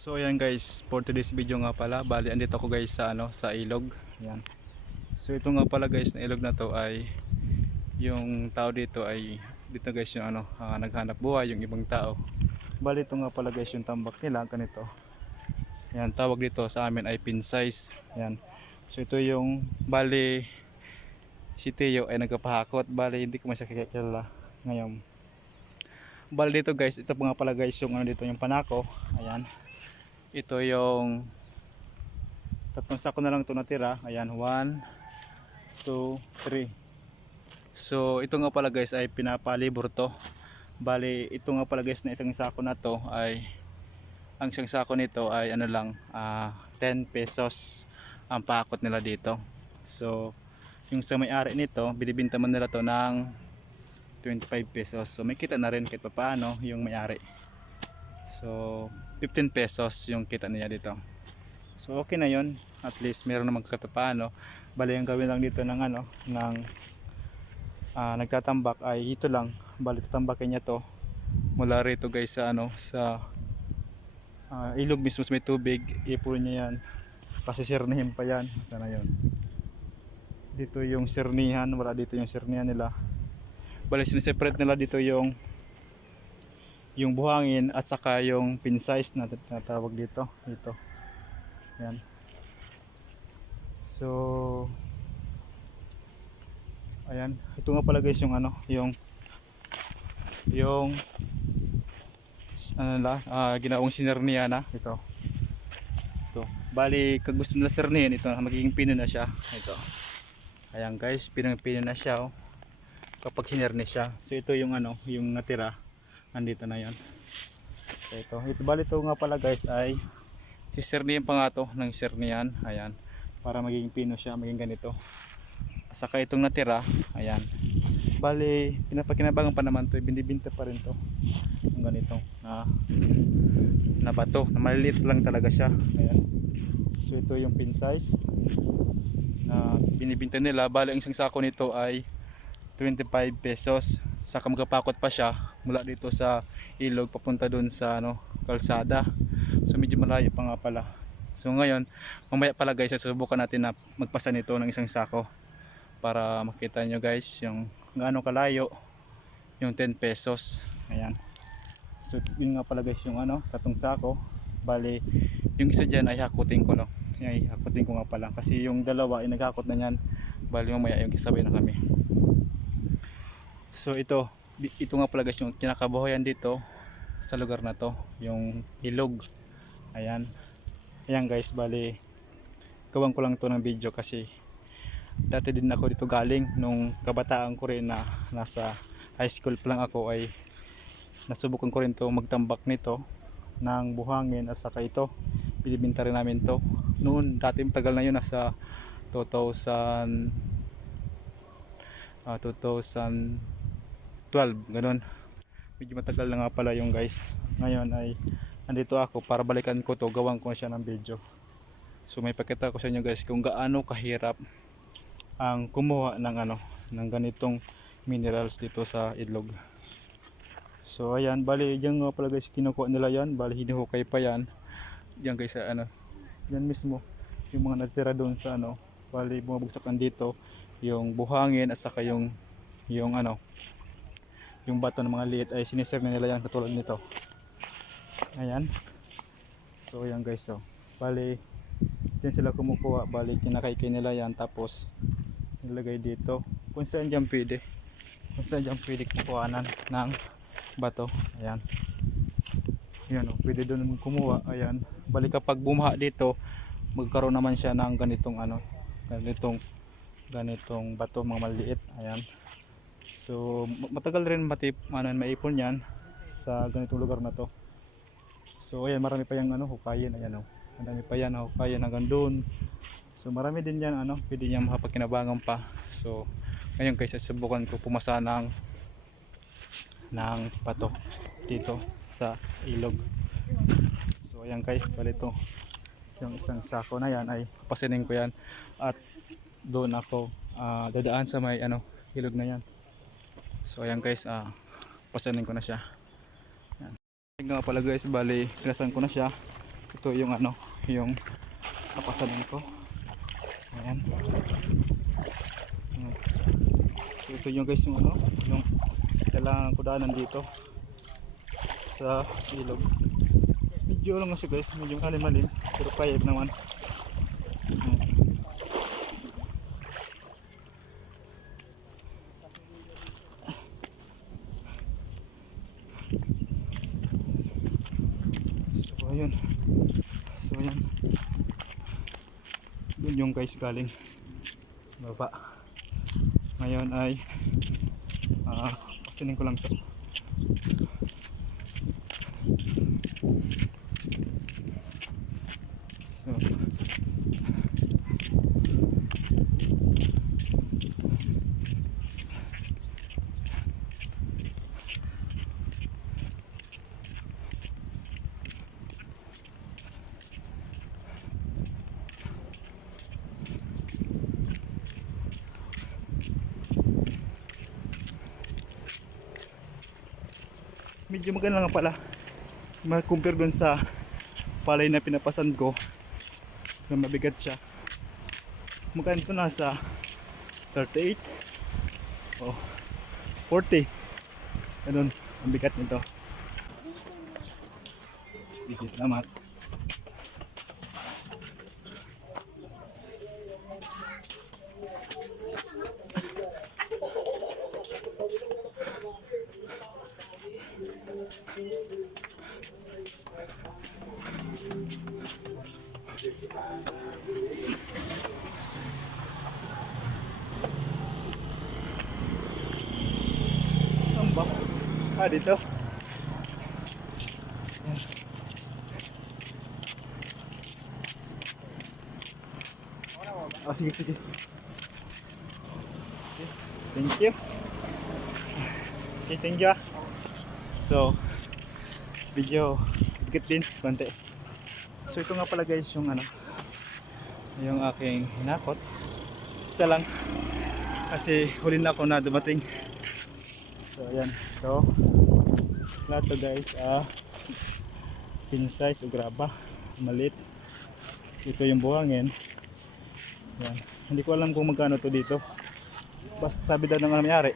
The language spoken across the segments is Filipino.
So ayan guys, for today's video nga pala, bali andito ako guys sa ano, sa ilog. Ayan. So ito nga pala guys, na ilog na to ay yung tao dito ay dito guys yung ano, ah, naghanap buhay yung ibang tao. Bali ito nga pala guys yung tambak nila ganito. Ayan, tawag dito sa amin ay pin size. Ayan. So ito yung bali si Teo ay nagpapahakot. Bali hindi ko masya kilala ngayon. Bali dito guys, ito pa nga pala guys yung ano dito yung panako. Ayan. Ito yung tatlong sako na lang ito natira. Ayan, 1 2 3. So ito nga pala guys ay pinapalibor to. Bali ito nga pala guys na isang sako na to ay ang isang sako nito ay ano lang ah, 10 pesos ang pakot nila dito. So yung sa may-ari nito, binibinta man nila to ng 25 pesos. So may kita na rin kahit paano yung may-ari. So 15 pesos yung kita niya dito. So okay na yon At least meron naman kahit paano. Bali ang gawin lang dito ng ano, ng ah, nagtatambak ay ito lang. Bali tatambakin niya to mula rito guys sa ano sa ah, ilog mismo sa may tubig. Ipon niya yan. Kasi sirnihin pa yan. Sana yon dito yung sirnihan wala dito yung sirnihan nila bali sineseparate nila dito yung yung buhangin at saka yung pin size na tinatawag dito dito. Yan so ayan. Ito nga pala guys yung ano yung yung ano nila ah, ginaong sinerniya na ito. Ito. Bali kung gusto nila sirnihin ito magiging pino na siya. Ito. Ayan guys, pinang-pino na siya oh. Kapag hinerni siya. So ito yung ano, yung natira. Nandito na 'yon. So ito, ito bali ito nga pala guys ay siserniyan pa nga to ng serniyan. Ayan. Para maging pino siya, maging ganito. Saka itong natira, ayan. Bali, pinapakinabangan pa naman to, binibinta pa rin to. Yung ganito na na bato, na maliliit lang talaga siya. Ayan. So ito yung pin size na binibinta nila. Bali ang isang sako nito ay 25 pesos. Saka magkapakot pa siya mula dito sa ilog papunta doon sa ano, kalsada. So medyo malayo pa nga pala. So ngayon, mamaya pala guys, susubukan natin na magpasa nito ng isang sako para makita nyo guys yung gaano kalayo yung 10 pesos. Ayan. So yun nga pala guys yung ano, katong sako. Bali, yung isa dyan ay hakutin ko no. Ay, hakutin ko nga pala. Kasi yung dalawa ay naghakot na yan. Bali mamaya yung kisabay na kami. So ito, ito nga pala guys yung kinakabuhayan dito sa lugar na to yung ilog. Ayan. Ayan guys bali gawan ko lang to ng video kasi dati din ako dito galing nung kabataan ko rin na nasa high school pa lang ako ay nasubukan ko rin to magtambak nito ng buhangin at saka ito. Binibinta rin namin to. Noon dati tagal na yun nasa 2000 uh, 2000 12 ganun. Medyo matagal na nga pala yung guys. Ngayon ay nandito ako para balikan ko to gawang ko siya ng video. So may pakita ko sa inyo guys kung gaano kahirap ang kumuha ng ano ng ganitong minerals dito sa idlog so ayan bali dyan nga pala guys kinukuha nila yan. Bali hinihukay pa yan. Yan guys sa ano yan mismo yung mga natira doon sa ano. Bali bumabagsakan dito yung buhangin at saka yung yung ano yung bato ng mga liit ay siniserve na nila yan katulad nito. Ayan. So ayan guys so. Bali diyan sila kumukuha, bali kinakaykay nila yan tapos nilagay dito. Kung saan diyan pwede. Kung saan diyan pwede kukuhanan ng bato ayan yan o pwede doon kumuha ayan balik kapag bumaha dito magkaroon naman siya ng ganitong ano ganitong ganitong bato mga maliit ayan so ma- matagal rin matip ano maipon yan sa ganitong lugar na to. So ayan marami pa yung ano hukayin. Ayan o marami pa yan hukayin hanggang doon. So marami din yan ano pwede niyang makapagkinabangan pa. So ngayon guys subukan ko pumasa ng ng pato dito sa ilog. So ayan guys bali ito yung isang sako na yan ay pasinin ko yan. At doon ako ah, dadaan sa may ano ilog na yan so ayan guys ah, pasinin ko na siya. Yan. nga pala guys bali pinasan ko na siya. Ito yung ano yung kapasalan ko. Ayan. Ayan. so ito yung guys yung ano yung kailangan ko daanan dito sa ilog. Medyo lang kasi guys medyo malim-malim pero kaya naman ayun. So ayun. Doon yung guys galing baba. Ngayon ay ah pasinin ko lang to. So medyo maganda nga pala. Ma-compare dun sa palay na pinapasan ko na mabigat siya. Magkano ito nasa 38 o 40 ganun ang bigat nito. Sige salamat Ah, dito. Oh, sige, sige. Thank you. Okay, thank you. ah. So, video bigat din, konti. So, ito nga pala guys yung ano, yung aking hinakot. Isa lang. Kasi huli na ako na dumating. So ayan. So lahat to guys ah pin size o. Malit. Ito yung buhangin. Yan. Hindi ko alam kung magkano to dito. Basta sabi daw ng may-ari.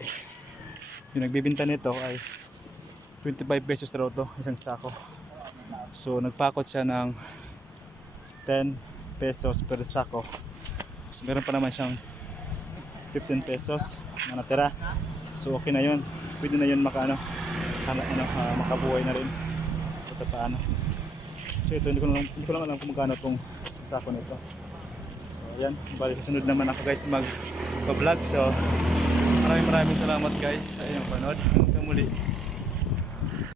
Yung nagbibinta nito ay 25 pesos raw to isang sako. So nagpakot siya ng 10 pesos per sako. So, meron pa naman siyang 15 pesos na natira. So okay na yun. Pwede na yun maka ano, ano, ah, makabuhay na rin. So paano. So ito hindi ko lang hindi ko lang alam kung magkano tong sasako nito. So ayan, bali sa sunod naman ako guys mag vlog So maraming maraming salamat guys sa inyong panood. Hanggang sa muli.